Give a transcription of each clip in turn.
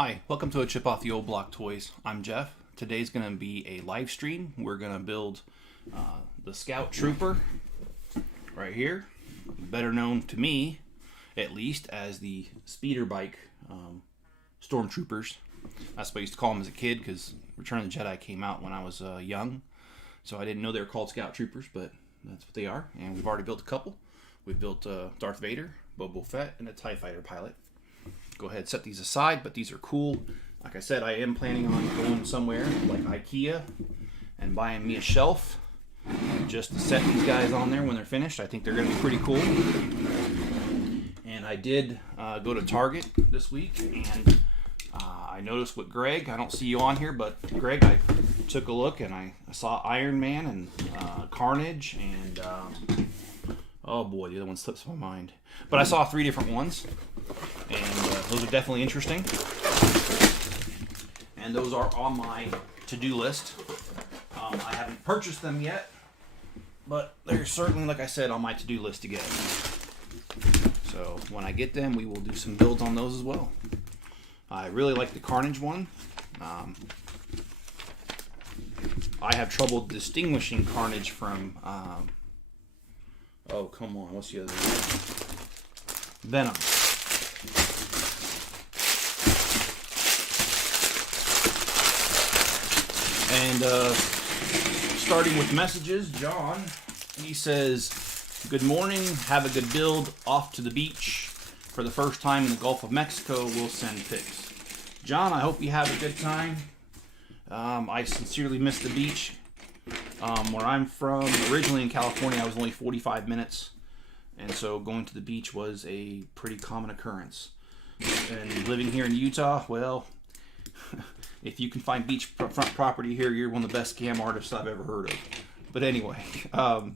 Hi, welcome to a Chip Off the Old Block Toys. I'm Jeff. Today's going to be a live stream. We're going to build the Scout Trooper right here, better known to me, at least, as the speeder bike stormtroopers. That's what I used to call them as a kid because Return of the Jedi came out when I was young, so I didn't know they were called Scout Troopers, but that's what they are. And we've already built a couple. We've built Darth Vader, Boba Fett, and a TIE Fighter pilot. Go ahead and set these aside, but these are cool. Like I said, I am planning on going somewhere like IKEA and buying me a shelf just to set these guys on there when they're finished. I think they're going to be pretty cool. And I did go to Target this week, and I noticed with Greg, I don't see you on here, but Greg, I took a look and I saw Iron Man and Carnage and oh boy, the other one slips my mind. But I saw 3 different ones, and those are definitely interesting. And those are on my to-do list. I haven't purchased them yet, but they're certainly, like I said, on my to-do list to get. So when I get them, we will do some builds on those as well. I really like the Carnage one. I have trouble distinguishing Carnage from... oh, come on. What's the other one? Venom. And starting with messages, John, he says, "Good morning. Have a good build. Off to the beach. For the first time in the Gulf of Mexico, we'll send pics." John, I hope you have a good time. I sincerely miss the beach. Where I'm from, originally in California, I was only 45 minutes, and so going to the beach was a pretty common occurrence. And living here in Utah, well, if you can find beachfront property here, you're one of the best scam artists I've ever heard of. But anyway, I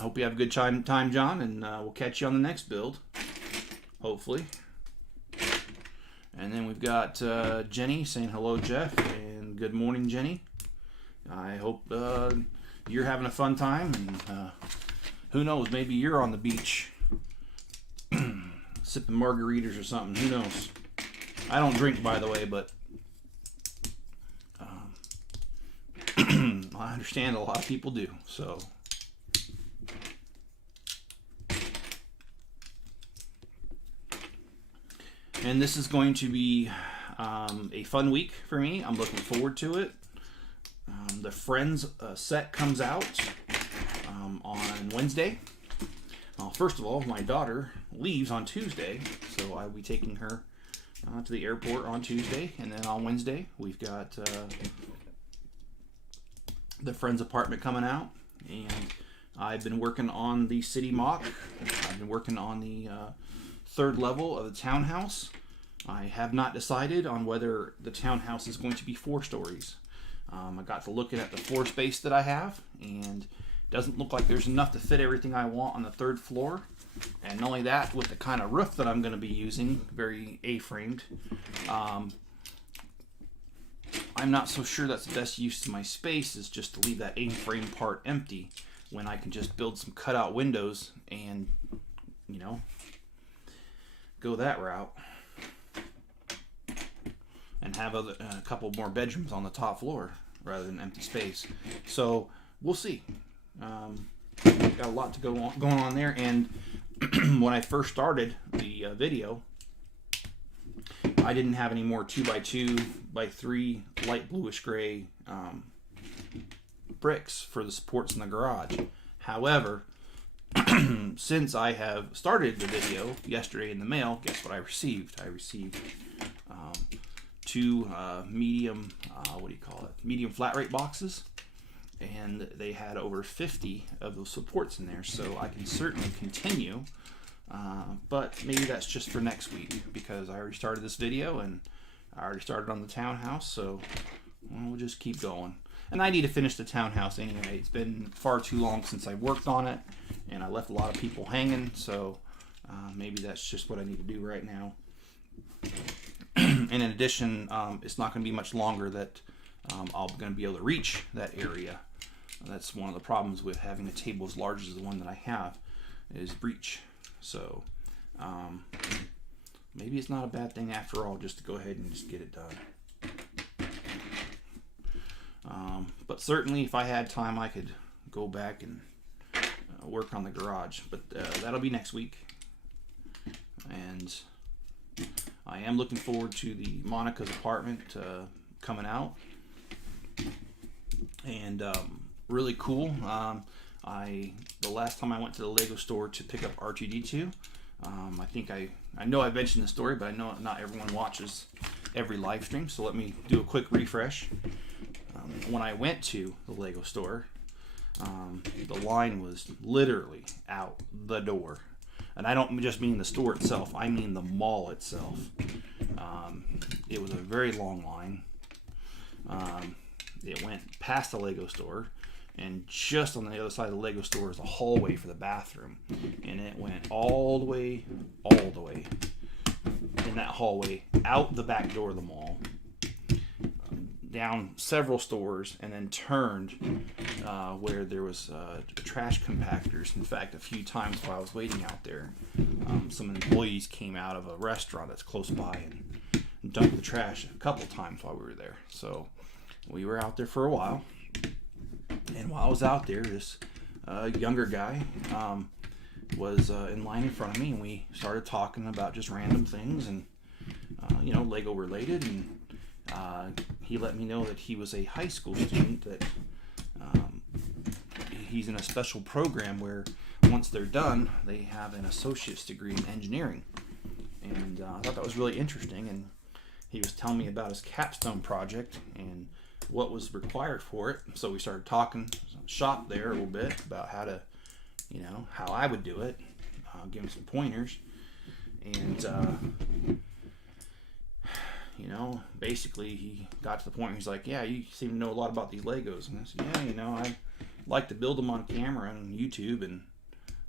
hope you have a good time, John, and we'll catch you on the next build, hopefully. And then we've got Jenny saying hello, Jeff, and good morning, Jenny. I hope you're having a fun time, and who knows, maybe you're on the beach sipping margaritas or something. Who knows? I don't drink, by the way, but I understand a lot of people do. So and this is going to be a fun week for me. I'm looking forward to it. The Friends set comes out on Wednesday. First of all, my daughter leaves on Tuesday, so I'll be taking her to the airport on Tuesday. And then on Wednesday, we've got the Friends apartment coming out. And I've been working on the city mock. I've been working on the 3rd level of the townhouse. I have not decided on whether the townhouse is going to be 4 stories. I got to looking at the floor space that I have, and it doesn't look like there's enough to fit everything I want on the 3rd floor. And not only that, with the kind of roof that I'm going to be using, very A-framed, I'm not so sure that's the best use of my space, is just to leave that A-frame part empty when I can just build some cutout windows and, you know, go that route. And have a couple more bedrooms on the top floor rather than empty space. So we'll see. Got a lot to going on there. And when I first started the video, I didn't have any more 2x2 by 3 light bluish gray bricks for the supports in the garage. However, since I have started the video yesterday in the mail, guess what I received? I received 2 medium, medium flat rate boxes, and they had over 50 of those supports in there, so I can certainly continue, but maybe that's just for next week, because I already started this video, and I already started on the townhouse, so we'll just keep going. And I need to finish the townhouse anyway. It's been far too long since I worked on it, and I left a lot of people hanging, so maybe that's just what I need to do right now. And in addition, it's not going to be much longer that I'm going to be able to reach that area. That's one of the problems with having a table as large as the one that I have, is reach. So maybe it's not a bad thing after all just to go ahead and just get it done. But certainly if I had time, I could go back and work on the garage. But that'll be next week. And I am looking forward to the Monica's apartment coming out. And really cool. The last time I went to the Lego store to pick up R2-D2, I think I know I mentioned the story, but I know not everyone watches every live stream, so let me do a quick refresh. When I went to the Lego store, the line was literally out the door. And I don't just mean the store itself, I mean the mall itself. It was a very long line. It went past the Lego store, and just on the other side of the Lego store is a hallway for the bathroom. And it went all the way in that hallway, out the back door of the mall, down several stores, and then turned where there was trash compactors. In fact, a few times while I was waiting out there, some employees came out of a restaurant that's close by and dumped the trash a couple times while we were there. So we were out there for a while, and while I was out there, this younger guy was in line in front of me, and we started talking about just random things and Lego related. And he let me know that he was a high school student, that he's in a special program where once they're done, they have an associate's degree in engineering. And I thought that was really interesting. And he was telling me about his capstone project and what was required for it. So we started talking shop there a little bit about how to, how I would do it. Give him some pointers. And basically he got to the point where he's like, yeah, you seem to know a lot about these Legos. And I said, yeah, I like to build them on camera and on YouTube, and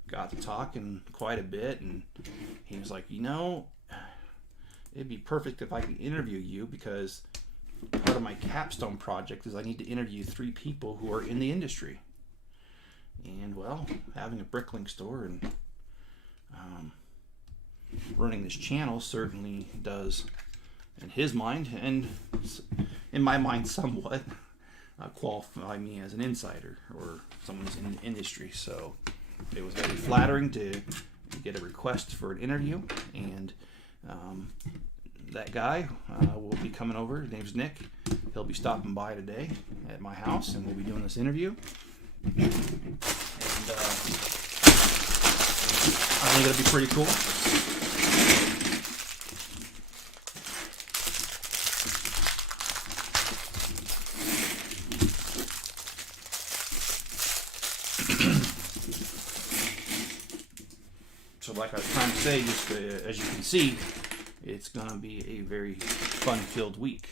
got to talking quite a bit. And he was like, it'd be perfect if I could interview you, because part of my capstone project is I need to interview 3 people who are in the industry. And well, having a Bricklink store and running this channel certainly does, in his mind, and in my mind somewhat, qualify me as an insider or someone who's in the industry. So it was very flattering to get a request for an interview, and that guy will be coming over. His name's Nick. He'll be stopping by today at my house, and we'll be doing this interview. And I think it'll be pretty cool. So like I was trying to say, just as you can see, it's going to be a very fun-filled week.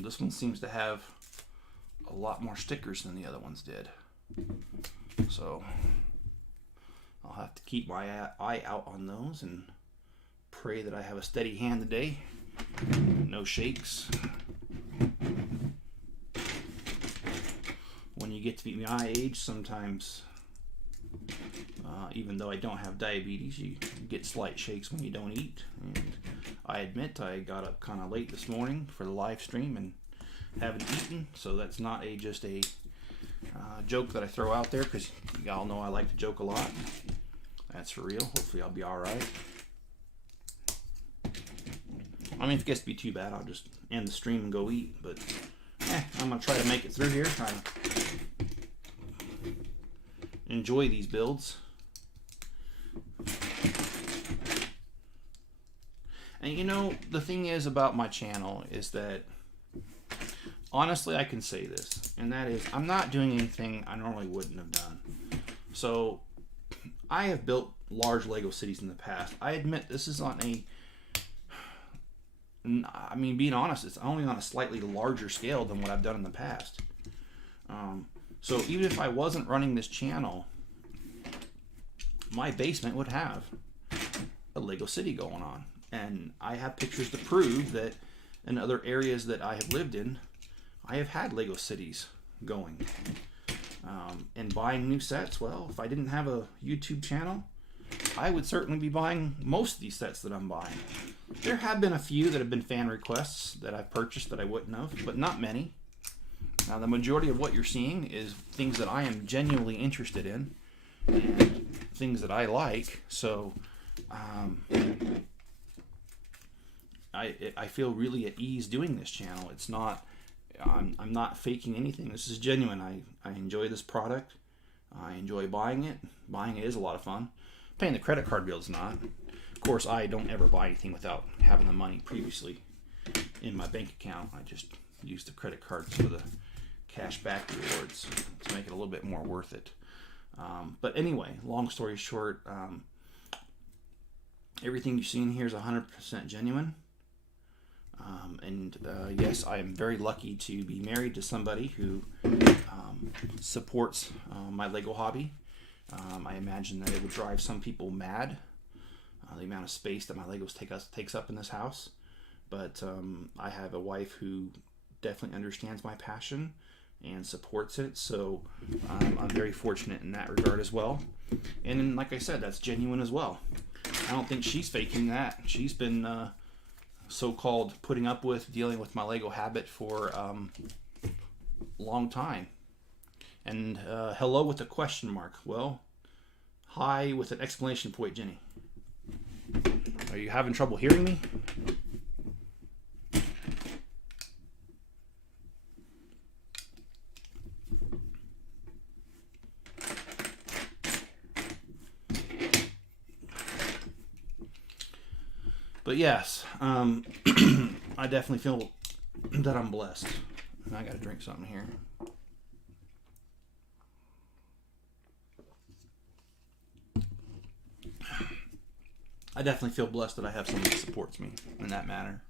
This one seems to have a lot more stickers than the other ones did. So I'll have to keep my eye out on those and pray that I have a steady hand today. No shakes. When you get to be my age, sometimes, even though I don't have diabetes, you get slight shakes when you don't eat. And I admit I got up kind of late this morning for the live stream and haven't eaten, so that's not just a joke that I throw out there, because y'all know I like to joke a lot. That's for real. Hopefully I'll be alright. I mean, if it gets to be too bad, I'll just end the stream and go eat, but I'm going to try to make it through here. Try to enjoy these builds. And the thing is about my channel is that, honestly, I can say this, and that is, I'm not doing anything I normally wouldn't have done. So I have built large Lego cities in the past. I admit this is on being honest, it's only on a slightly larger scale than what I've done in the past. So even if I wasn't running this channel, my basement would have a Lego City going on. And I have pictures to prove that in other areas that I have lived in, I have had Lego Cities going. And buying new sets, well, if I didn't have a YouTube channel, I would certainly be buying most of these sets that I'm buying. There have been a few that have been fan requests that I've purchased that I wouldn't have, but not many. Now, the majority of what you're seeing is things that I am genuinely interested in and things that I like. So I feel really at ease doing this channel. It's not, I'm not faking anything. This is genuine. I enjoy this product. I enjoy buying it. Buying it is a lot of fun. Paying the credit card bill is not. Of course, I don't ever buy anything without having the money previously in my bank account. I just use the credit cards for the cash back rewards to make it a little bit more worth it. But anyway, long story short, everything you've seen here is 100% genuine. Yes, I am very lucky to be married to somebody who supports my Lego hobby. I imagine that it would drive some people mad, the amount of space that my Legos takes up in this house. But I have a wife who definitely understands my passion and supports it, so I'm very fortunate in that regard as well. And then, like I said, that's genuine as well. I don't think she's faking that. She's been so-called putting up with dealing with my Lego habit for a long time. And hello with a question mark. Well, hi with an exclamation point, Jenny. Are you having trouble hearing me? But yes, I definitely feel that I'm blessed. I gotta drink something here. I definitely feel blessed that I have someone that supports me in that manner.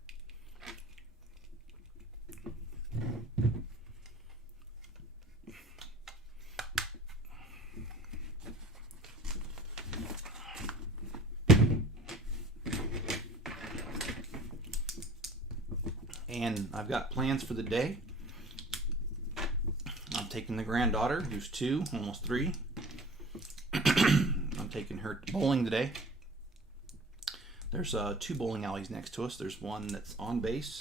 And I've got plans for the day. I'm taking the granddaughter, who's 2, almost 3. I'm taking her bowling today. There's 2 bowling alleys next to us. There's one that's on base,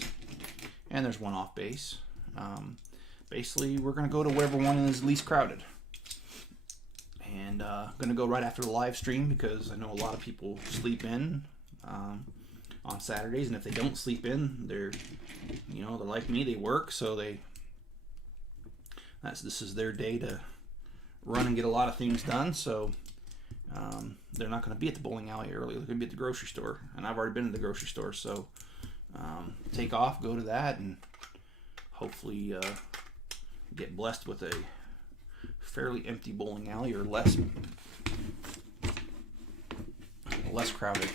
and there's one off base. Basically, we're going to go to wherever one is least crowded. And I'm going to go right after the live stream because I know a lot of people sleep in on Saturdays, and if they don't sleep in, they're like me, they work, so this is their day to run and get a lot of things done. So they're not going to be at the bowling alley early. They're going to be at the grocery store, and I've already been to the grocery store, so take off, go to that, and hopefully get blessed with a fairly empty bowling alley or less crowded.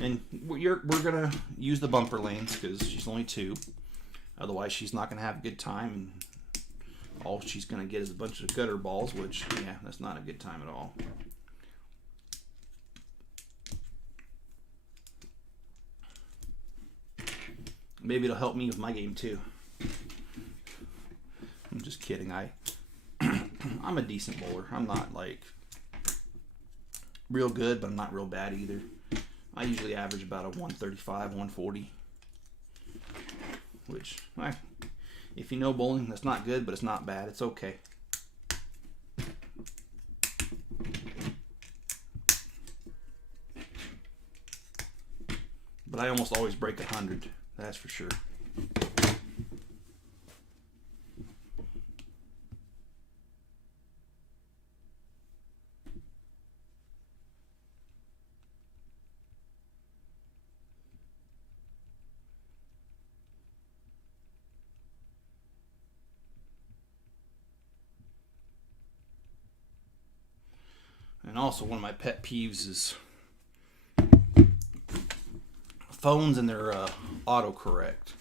And we're gonna use the bumper lanes because she's only 2. Otherwise, she's not gonna have a good time, and all she's gonna get is a bunch of gutter balls, which, yeah, that's not a good time at all. Maybe it'll help me with my game too. I'm just kidding. I'm a decent bowler. I'm not like real good, but I'm not real bad either. I usually average about a 135, 140, which, if you know bowling, that's not good, but it's not bad. It's okay. But I almost always break 100, that's for sure. And also, one of my pet peeves is phones and their autocorrect.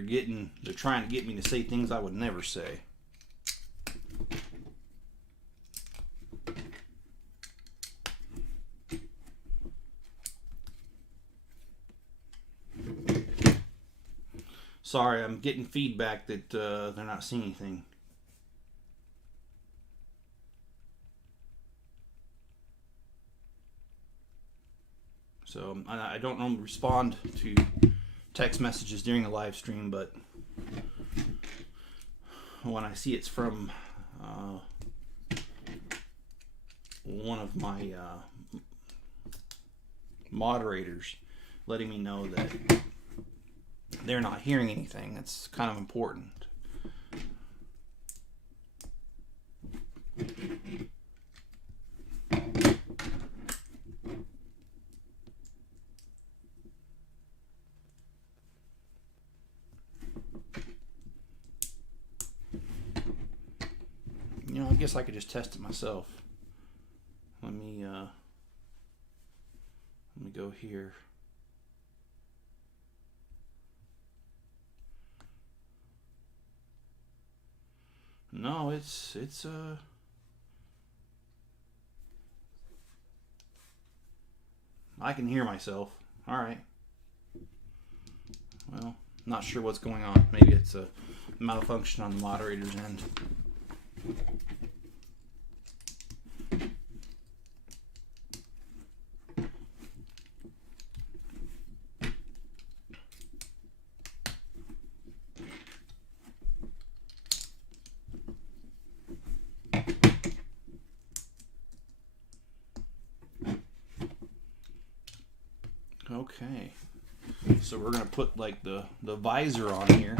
they're trying to get me to say things I would never say. Sorry, I'm getting feedback that they're not seeing anything. So I don't normally respond to text messages during the live stream, but when I see it's from one of my moderators letting me know that they're not hearing anything, that's kind of important. You know, I guess I could just test it myself. Let me go here. No, it's I can hear myself. All right. Well, not sure what's going on. Maybe it's a malfunction on the moderator's end. Okay, so we're gonna put like the visor on here.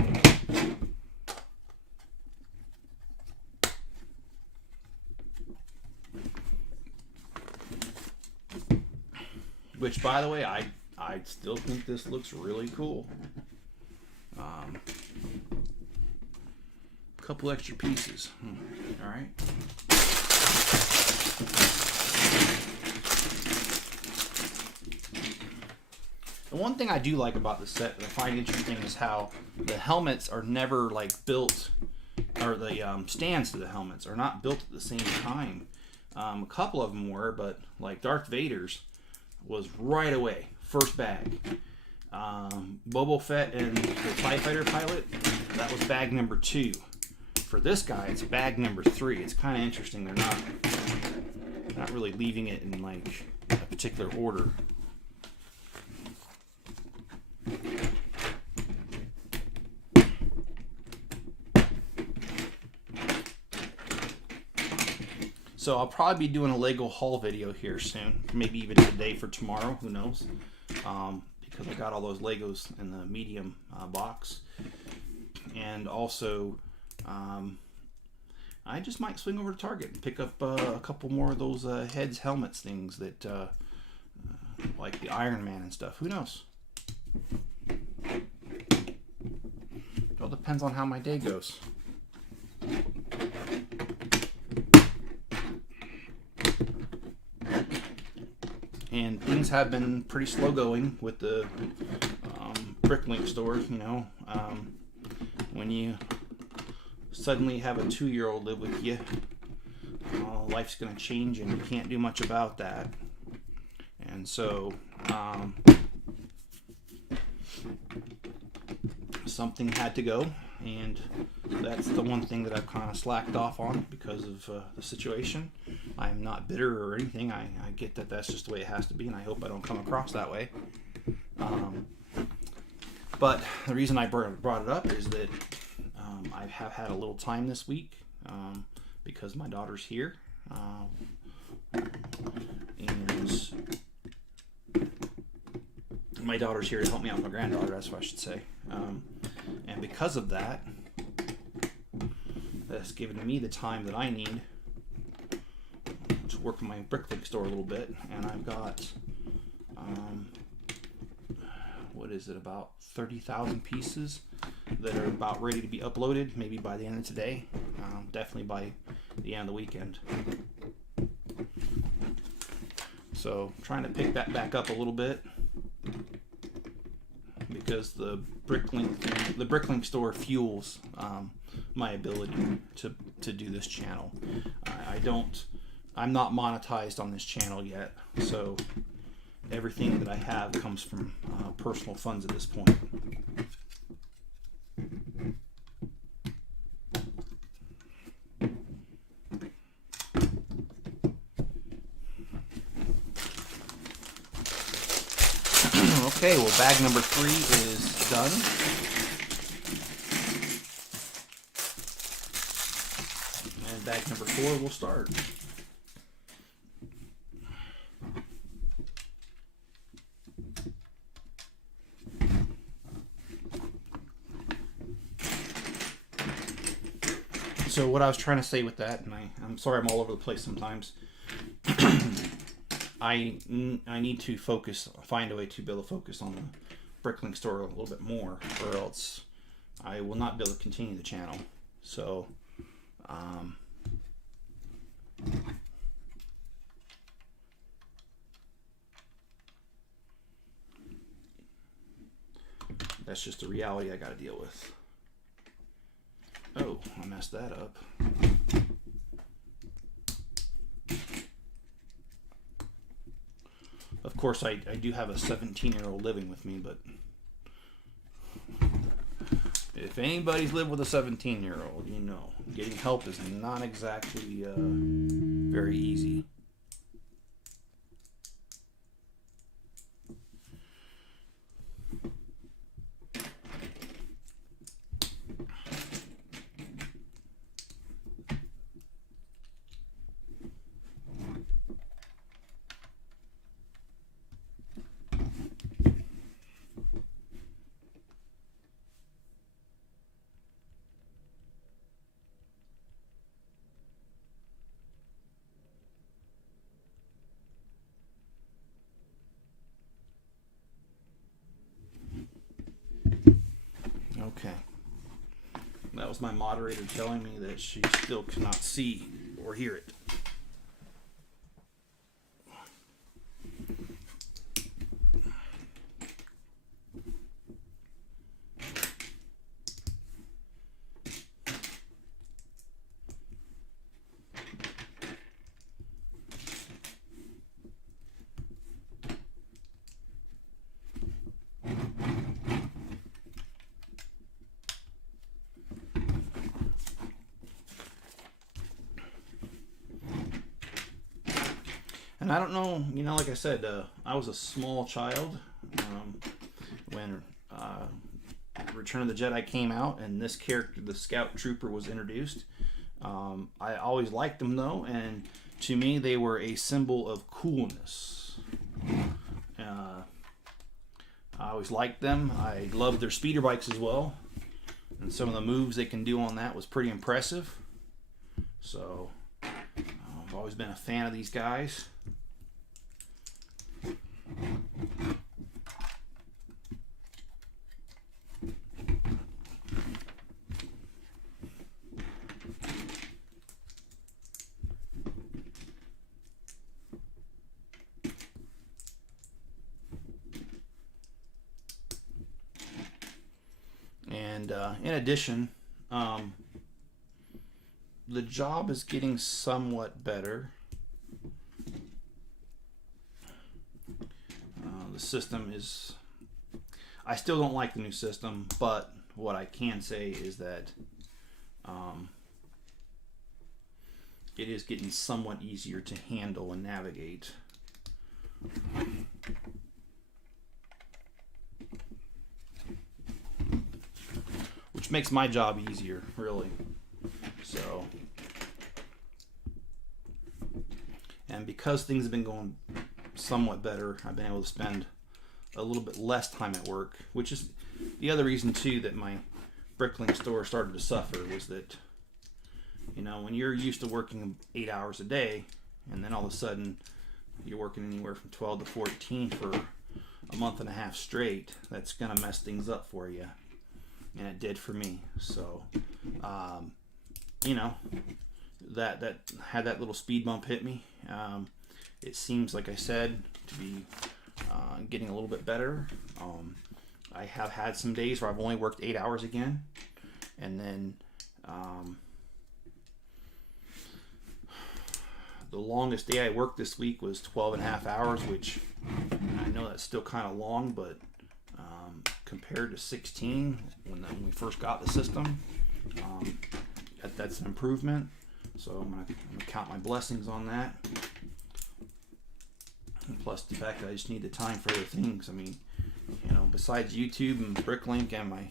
Which, by the way, I still think this looks really cool. Couple extra pieces. All right. The one thing I do like about the set that I find interesting is how the helmets are never like built, or the stands to the helmets are not built at the same time. A couple of them were, but like Darth Vader's was right away, first bag. Boba Fett and the TIE Fighter pilot, that was bag number 2. For this guy, it's bag number 3. It's kind of interesting. They're not really leaving it in like a particular order. So I'll probably be doing a Lego haul video here soon, maybe even today for tomorrow, who knows, because I got all those Legos in the medium box. And also, I just might swing over to Target and pick up a couple more of those heads, helmets things that, like the Iron Man and stuff, who knows. It all depends on how my day goes. And things have been pretty slow going with the Bricklink store, you know. When you suddenly have a 2-year-old live with you, life's going to change and you can't do much about that. And so something had to go, and that's the one thing that I've kind of slacked off on because of the situation. I'm not bitter or anything. I get that that's just the way it has to be, and I hope I don't come across that way. But the reason I brought it up is that I have had a little time this week because my daughter's here. And my daughter's here to help me out with my granddaughter, that's what I should say. And because of that, that's given me the time that I need to work in my Bricklink store a little bit. And I've got, what is it, about 30,000 pieces that are about ready to be uploaded, maybe by the end of today, definitely by the end of the weekend. So I'm trying to pick that back up a little bit, because the Bricklink store fuels my ability to do this channel. I'm not monetized on this channel yet, so everything that I have comes from personal funds at this point. Okay, well, bag number 3 is done. And bag number 4 will start. So what I was trying to say with that, and I'm sorry I'm all over the place sometimes, I need to find a way to be able to focus on the Bricklink store a little bit more, or else I will not be able to continue the channel. So, that's just a reality I got to deal with. Oh, I messed that up. Of course, I do have a 17-year-old living with me, but if anybody's lived with a 17-year-old, you know, getting help is not exactly very easy. Okay. That was my moderator telling me that she still cannot see or hear it. And I don't know, you know, like I said, I was a small child when Return of the Jedi came out and this character, the Scout Trooper, was introduced. I always liked them, though, and to me they were a symbol of coolness. I always liked them. I loved their speeder bikes as well, and some of the moves they can do on that was pretty impressive. So I've always been a fan of these guys. And in addition, the job is getting somewhat better. The system is... I still don't like the new system, but what I can say is that it is getting somewhat easier to handle and navigate. Which makes my job easier, really. So, and because things have been going somewhat better, I've been able to spend a little bit less time at work, which is the other reason too that my Bricklink store started to suffer, was that, you know, when you're used to working 8 hours a day and then all of a sudden you're working anywhere from 12 to 14 for a month and a half straight, that's gonna mess things up for you. And it did for me. So, you know, that had that little speed bump hit me. It seems, like I said, to be getting a little bit better. I have had some days where I've only worked 8 hours again, and then the longest day I worked this week was 12 and a half hours, which I know that's still kind of long, but compared to 16 when we first got the system, that's an improvement. So I'm gonna count my blessings on that. And plus the fact that I just need the time for other things. I mean, you know, besides YouTube and Bricklink and my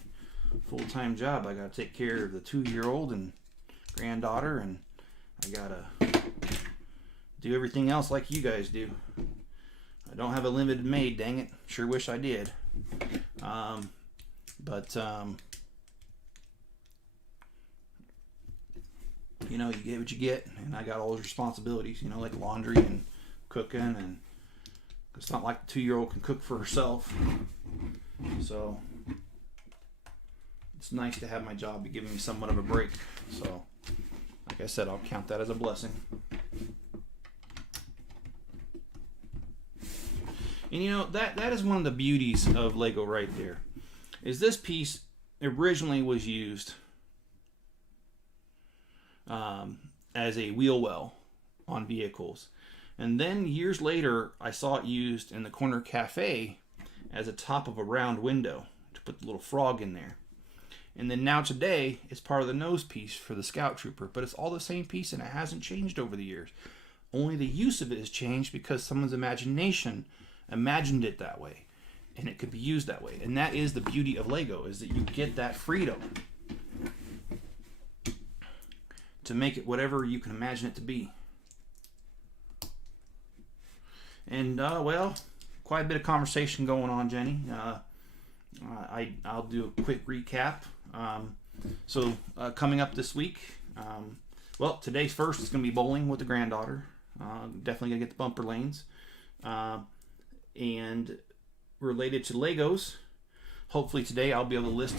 full-time job, I gotta take care of the 2-year-old and granddaughter, and I gotta do everything else like you guys do. I don't have a limited maid, dang it. Sure wish I did. You know, you get what you get, and I got all those responsibilities, you know, like laundry and cooking, and it's not like the 2-year-old can cook for herself. So it's nice to have my job be giving me somewhat of a break. So like I said, I'll count that as a blessing. And you know, that is one of the beauties of Lego right there, is this piece originally was used as a wheel well on vehicles. And then years later, I saw it used in the corner cafe as a top of a round window to put the little frog in there. And then now today, it's part of the nose piece for the Scout Trooper, but it's all the same piece and it hasn't changed over the years. Only the use of it has changed because someone's imagination imagined it that way, and it could be used that way. And that is the beauty of Lego, is that you get that freedom to make it whatever you can imagine it to be. And well, quite a bit of conversation going on, Jenny. I'll do a quick recap. So coming up this week, well, today's first is going to be bowling with the granddaughter. Definitely going to get the bumper lanes. And related to Legos, hopefully today I'll be able to list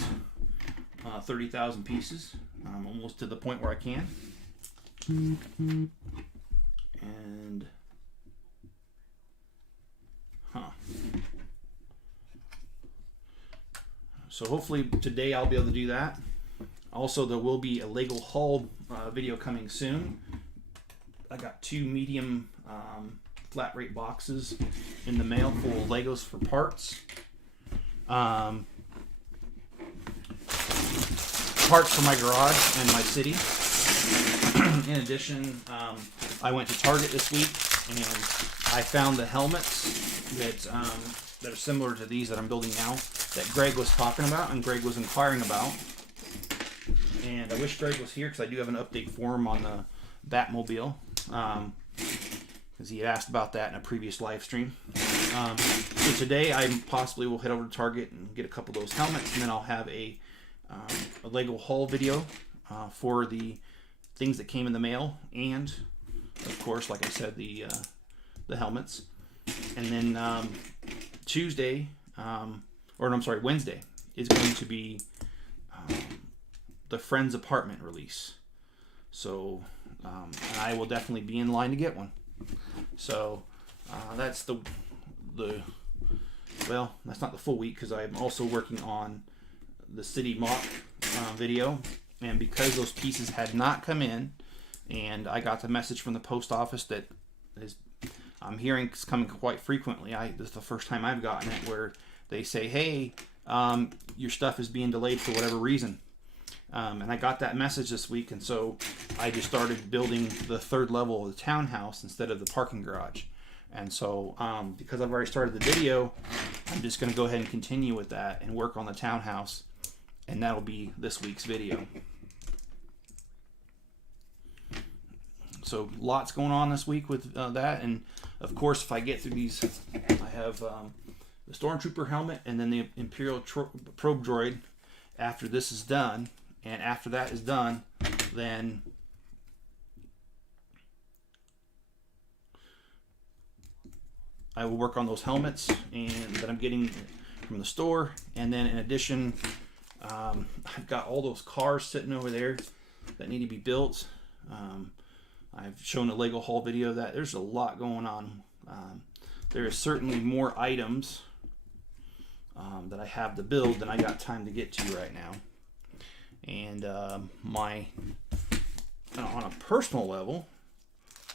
30,000 pieces. I'm almost to the point where I can. And so hopefully today I'll be able to do that. Also, there will be a Lego haul video coming soon. I got 2 medium flat rate boxes in the mail full of Legos for parts. Parts for my garage and my city. In addition, I went to Target this week and I found the helmets that are similar to these that I'm building now, that Greg was talking about and Greg was inquiring about. And I wish Greg was here because I do have an update for him on the Batmobile, because he had asked about that in a previous live stream. So today I possibly will head over to Target and get a couple of those helmets, and then I'll have a Lego haul video for the things that came in the mail, and of course, like I said, the helmets. And then Wednesday is going to be the Friends apartment release. So I will definitely be in line to get one. So that's well, that's not the full week, because I'm also working on the city mock video, and because those pieces had not come in, and I got the message from the post office that I'm hearing it's coming quite frequently. This is the first time I've gotten it, where they say, hey, your stuff is being delayed for whatever reason. And I got that message this week, and so I just started building the 3rd level of the townhouse instead of the parking garage. And so because I've already started the video, I'm just going to go ahead and continue with that and work on the townhouse, and that'll be this week's video. So lots going on this week with that, and of course if I get through these, I have the Stormtrooper helmet and then the Imperial probe droid after this is done. And after that is done, then I will work on those helmets and that I'm getting from the store. And then in addition, I've got all those cars sitting over there that need to be built. I've shown a Lego haul video of that. There's a lot going on. There is certainly more items that I have to build than I got time to get to right now. And on a personal level,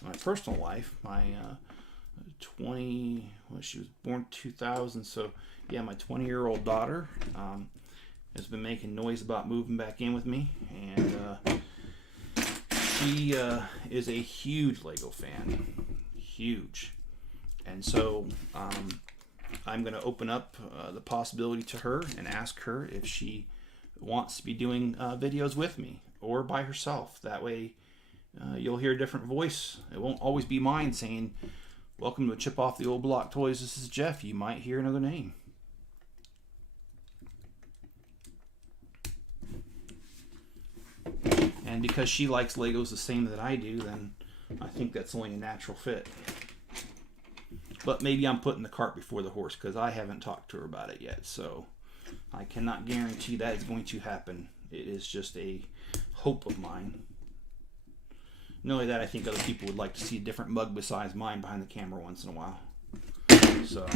my personal life, my 20, well, she was born 2000, so yeah, my 20-year-old daughter has been making noise about moving back in with me, and she is a huge Lego fan, huge. And so I'm going to open up the possibility to her and ask her if she wants to be doing videos with me or by herself. That way you'll hear a different voice. It won't always be mine saying, "Welcome to Chip Off the Old Block Toys, this is Jeff." You might hear another name. And because she likes Legos the same that I do, then I think that's only a natural fit. But maybe I'm putting the cart before the horse, because I haven't talked to her about it yet. So I cannot guarantee that is going to happen. It is just a hope of mine. Not only that, I think other people would like to see a different mug besides mine behind the camera once in a while. So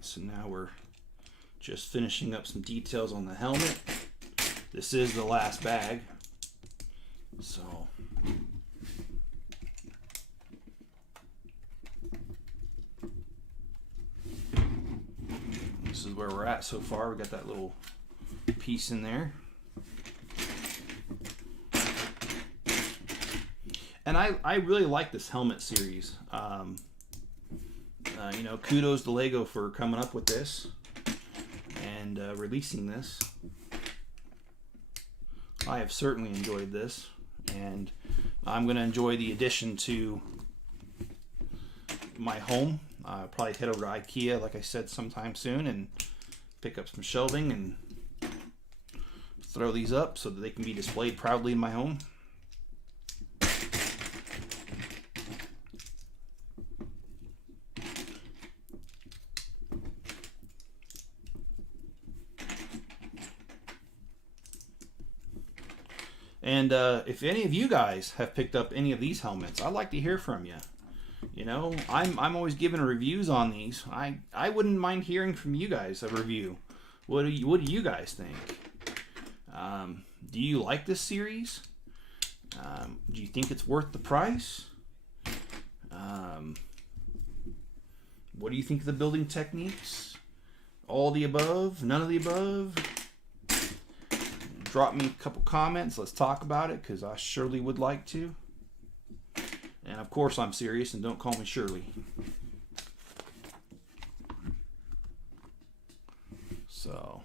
so now we're just finishing up some details on the helmet. This is the last bag. So this is where we're at so far. We got that little piece in there. And I really like this helmet series. You know, kudos to Lego for coming up with this and releasing this. I have certainly enjoyed this, and I'm going to enjoy the addition to my home. Probably head over to IKEA, like I said, sometime soon, and pick up some shelving and throw these up so that they can be displayed proudly in my home. And if any of you guys have picked up any of these helmets, I'd like to hear from you. You know, I'm always giving reviews on these. I wouldn't mind hearing from you guys a review. What do you guys think? Do you like this series? Do you think it's worth the price? What do you think of the building techniques? All the above? None of the above? Drop me a couple comments. Let's talk about it, because I surely would like to. And of course I'm serious, and don't call me Shirley. So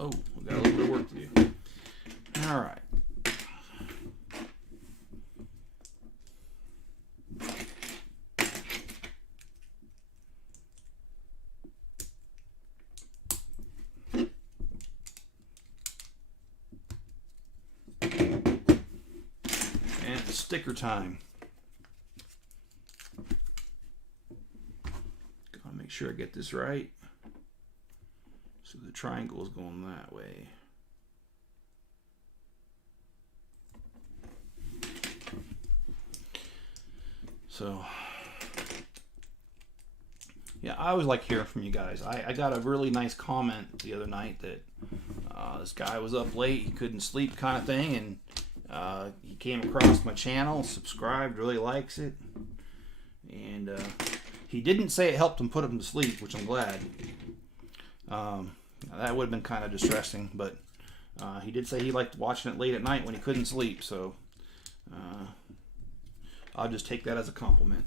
oh, we got a little bit of work to do. All right. Sticker time. Gotta make sure I get this right. So the triangle is going that way. So yeah, I always like hearing from you guys. I got a really nice comment the other night that this guy was up late, he couldn't sleep kind of thing, and he came across my channel, subscribed, really likes it, and he didn't say it helped him put him to sleep, which I'm glad. That would have been kind of distressing, but he did say he liked watching it late at night when he couldn't sleep, so I'll just take that as a compliment.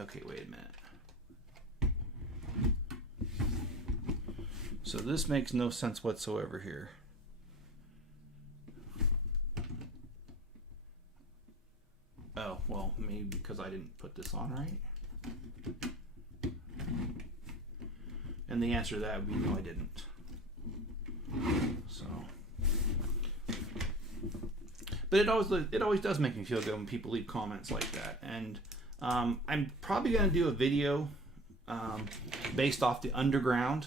Okay, wait a minute. So this makes no sense whatsoever here. Oh, well, maybe because I didn't put this on right. And the answer to that would be no, I didn't. So But it always does make me feel good when people leave comments like that. And I'm probably going to do a video based off the underground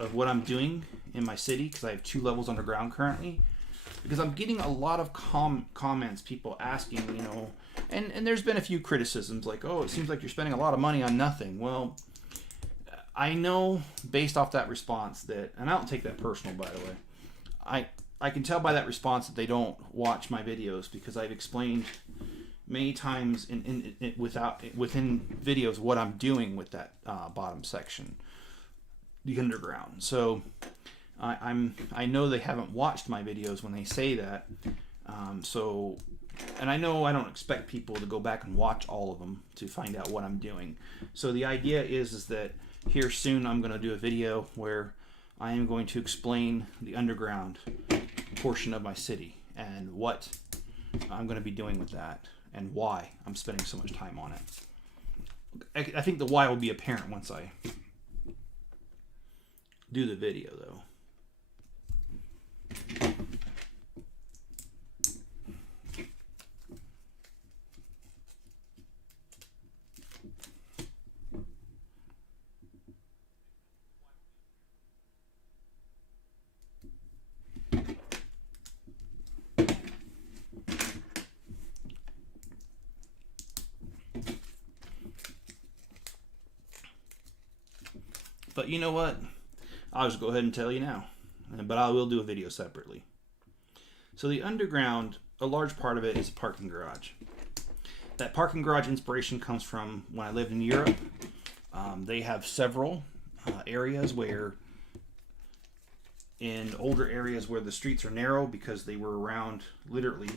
of what I'm doing in my city, because I have 2 levels underground currently. Because I'm getting a lot of comments, people asking, you know, and there's been a few criticisms like, oh, it seems like you're spending a lot of money on nothing. Well, I know based off that response that, and I don't take that personal, by the way, I can tell by that response that they don't watch my videos, because I've explained many times within videos what I'm doing with that bottom section, the underground. So I know they haven't watched my videos when they say that. And I know I don't expect people to go back and watch all of them to find out what I'm doing. So the idea is that here soon I'm going to do a video where I am going to explain the underground portion of my city and what I'm going to be doing with that and why I'm spending so much time on it. I think the why will be apparent once I do the video, though. But you know what? I'll just go ahead and tell you now. But I will do a video separately. So the underground, a large part of it is a parking garage. That parking garage inspiration comes from when I lived in Europe. They have several areas where, in older areas where the streets are narrow because they were around literally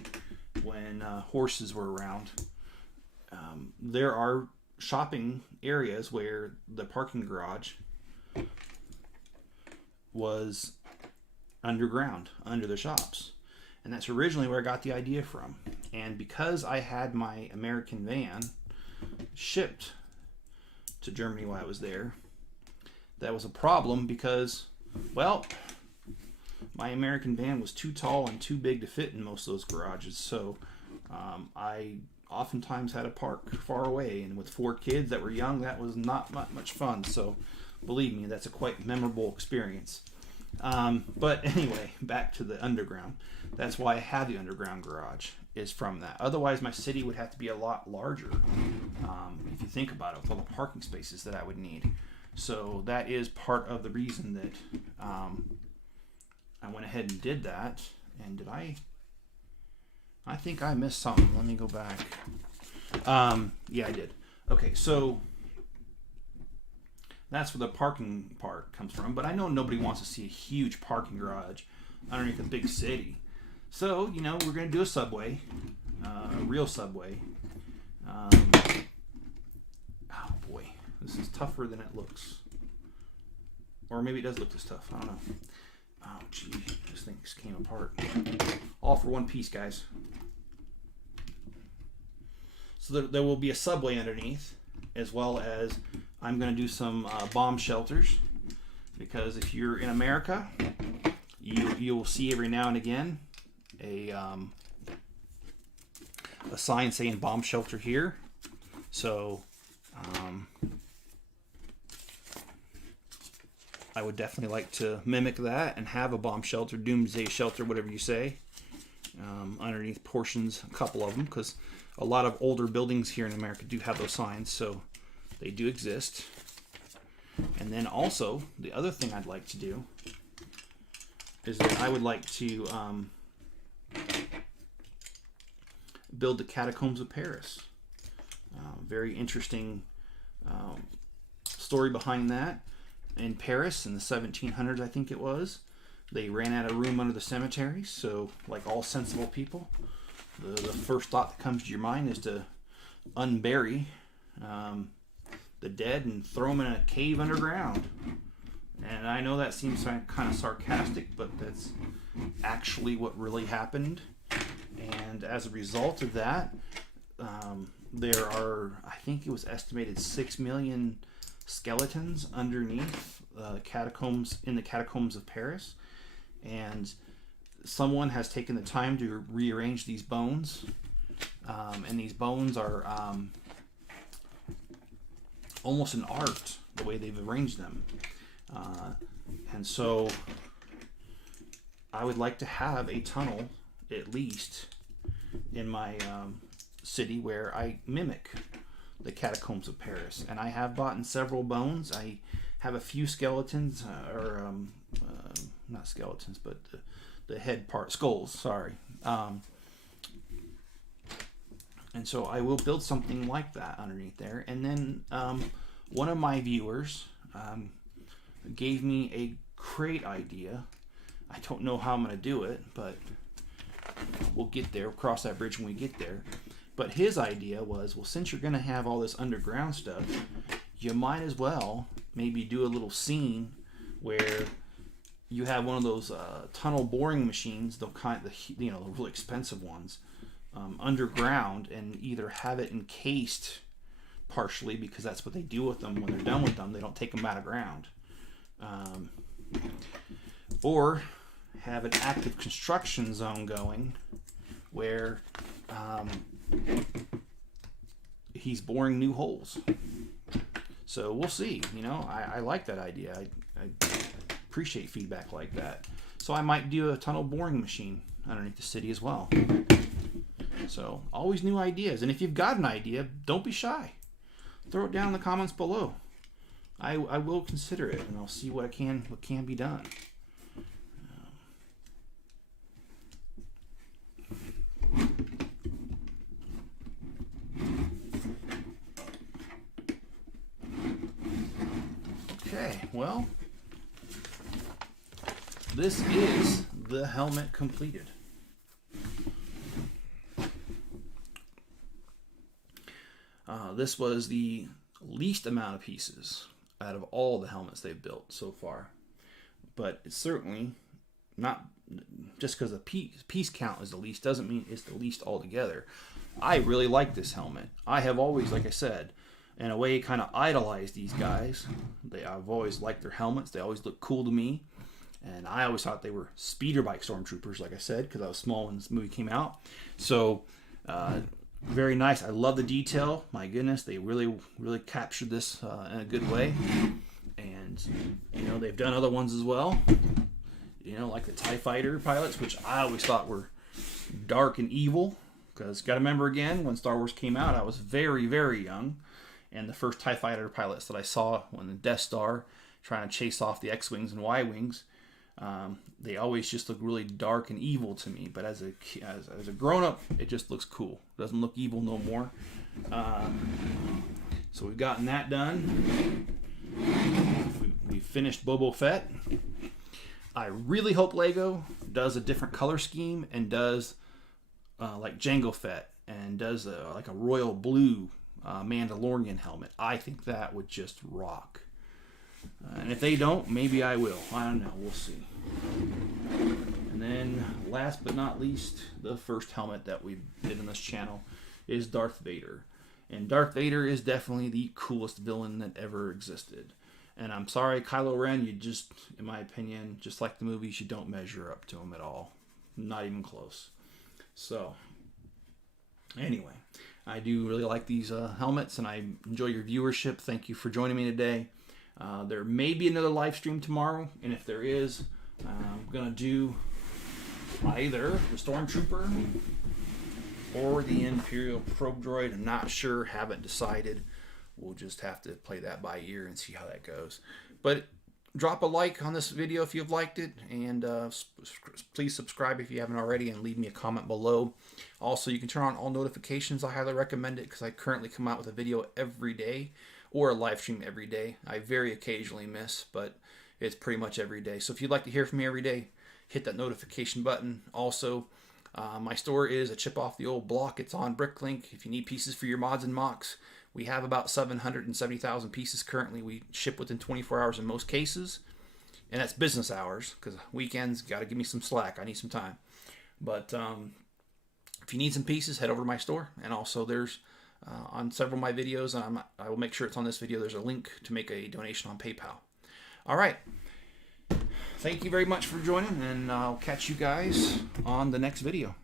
when horses were around. There are shopping areas where the parking garage was underground, under the shops. And that's originally where I got the idea from. And because I had my American van shipped to Germany while I was there, that was a problem because, well, my American van was too tall and too big to fit in most of those garages. So I oftentimes had to park far away. And with 4 kids that were young, that was not much fun. So believe me, that's a quite memorable experience. But anyway, back to the underground. That's why I had the underground garage, is from that. Otherwise, my city would have to be a lot larger, if you think about it, with all the parking spaces that I would need. So that is part of the reason that I went ahead and did that. And did I think I missed something. Let me go back. Yeah, I did. Okay, so that's where the parking part comes from. But I know nobody wants to see a huge parking garage underneath a big city. So, you know, we're going to do a subway, a real subway. Oh boy, this is tougher than it looks. Or maybe it does look this tough. I don't know. Oh gee, this thing just came apart. All for one piece, guys. So there will be a subway underneath, as well as I'm going to do some bomb shelters, because if you're in America, you will see every now and again a sign saying bomb shelter here. So I would definitely like to mimic that and have a bomb shelter, doomsday shelter, whatever you say, underneath portions, a couple of them, because a lot of older buildings here in America do have those signs, so they do exist. And then also, the other thing I'd like to do is that I would like to build the catacombs of Paris. Very interesting story behind that. In Paris in the 1700s, I think it was, they ran out of room under the cemeteries. So, like all sensible people, the first thought that comes to your mind is to unbury the dead and throw them in a cave underground. And I know that seems kind of sarcastic, but that's actually what really happened. And as a result of that, there are, I think it was estimated 6 million skeletons underneath catacombs, in the catacombs of Paris. And someone has taken the time to rearrange these bones, and these bones are almost an art the way they've arranged them. And so I would like to have a tunnel, at least, in my city where I mimic the catacombs of Paris. And I have bought in several bones. I have a few skeletons, not skeletons, but the head part, skulls, sorry. And so I will build something like that underneath there. And then one of my viewers gave me a great idea. I don't know how I'm going to do it, but we'll get there. We'll cross that bridge when we get there. But his idea was, well, since you're going to have all this underground stuff, you might as well maybe do a little scene where you have one of those tunnel boring machines, the really expensive ones, underground, and either have it encased partially, because that's what they do with them when they're done with them. They don't take them out of ground. Or have an active construction zone going where he's boring new holes. So we'll see. I like that idea. I appreciate feedback like that. So I might do a tunnel boring machine underneath the city as well. So always new ideas. And if you've got an idea, don't be shy. Throw it down in the comments below. I will consider it, and I'll see what can be done. Okay, well, this is the helmet completed. This was the least amount of pieces out of all the helmets they've built so far. But it's certainly not, just because the piece count is the least doesn't mean it's the least altogether. I really like this helmet. I have always, like I said, in a way kind of idolized these guys. I've always liked their helmets. They always look cool to me. And I always thought they were speeder bike stormtroopers, like I said, because I was small when this movie came out. So, very nice. I love the detail. My goodness, they really captured this in a good way. And they've done other ones as well. Like the TIE Fighter pilots, which I always thought were dark and evil. Because got to remember again, when Star Wars came out, I was very, very young, and the first TIE Fighter pilots that I saw on the Death Star trying to chase off the X-wings and Y-wings, they always just look really dark and evil to me. But as a grown-up, it just looks cool. It doesn't look evil no more. So we've gotten that done. We finished Boba Fett. I really hope Lego does a different color scheme and does like Jango Fett and does like a royal blue Mandalorian helmet. I think that would just rock. And if they don't, maybe I will. I don't know. We'll see. And then, last but not least, the first helmet that we did on this channel is Darth Vader. And Darth Vader is definitely the coolest villain that ever existed. And I'm sorry, Kylo Ren, you just, in my opinion, just like the movies, you don't measure up to him at all. Not even close. So, anyway, I do really like these helmets, and I enjoy your viewership. Thank you for joining me today. There may be another live stream tomorrow, and if there is, I'm going to do either the Stormtrooper or the Imperial Probe Droid. I'm not sure, haven't decided. We'll just have to play that by ear and see how that goes. But drop a like on this video if you've liked it, and please subscribe if you haven't already, and leave me a comment below. Also, you can turn on all notifications. I highly recommend it because I currently come out with a video every day, or a live stream every day. I very occasionally miss, but it's pretty much every day. So if you'd like to hear from me every day, hit that notification button. Also, my store is a chip off the old block. It's on Bricklink. If you need pieces for your mods and mocks, we have about 770,000 pieces currently. We ship within 24 hours in most cases, and that's business hours, because weekends, got to give me some slack. I need some time. But if you need some pieces, head over to my store. And also there's on several of my videos, and I will make sure it's on this video, there's a link to make a donation on PayPal. All right. thank you very much for joining, and I'll catch you guys on the next video.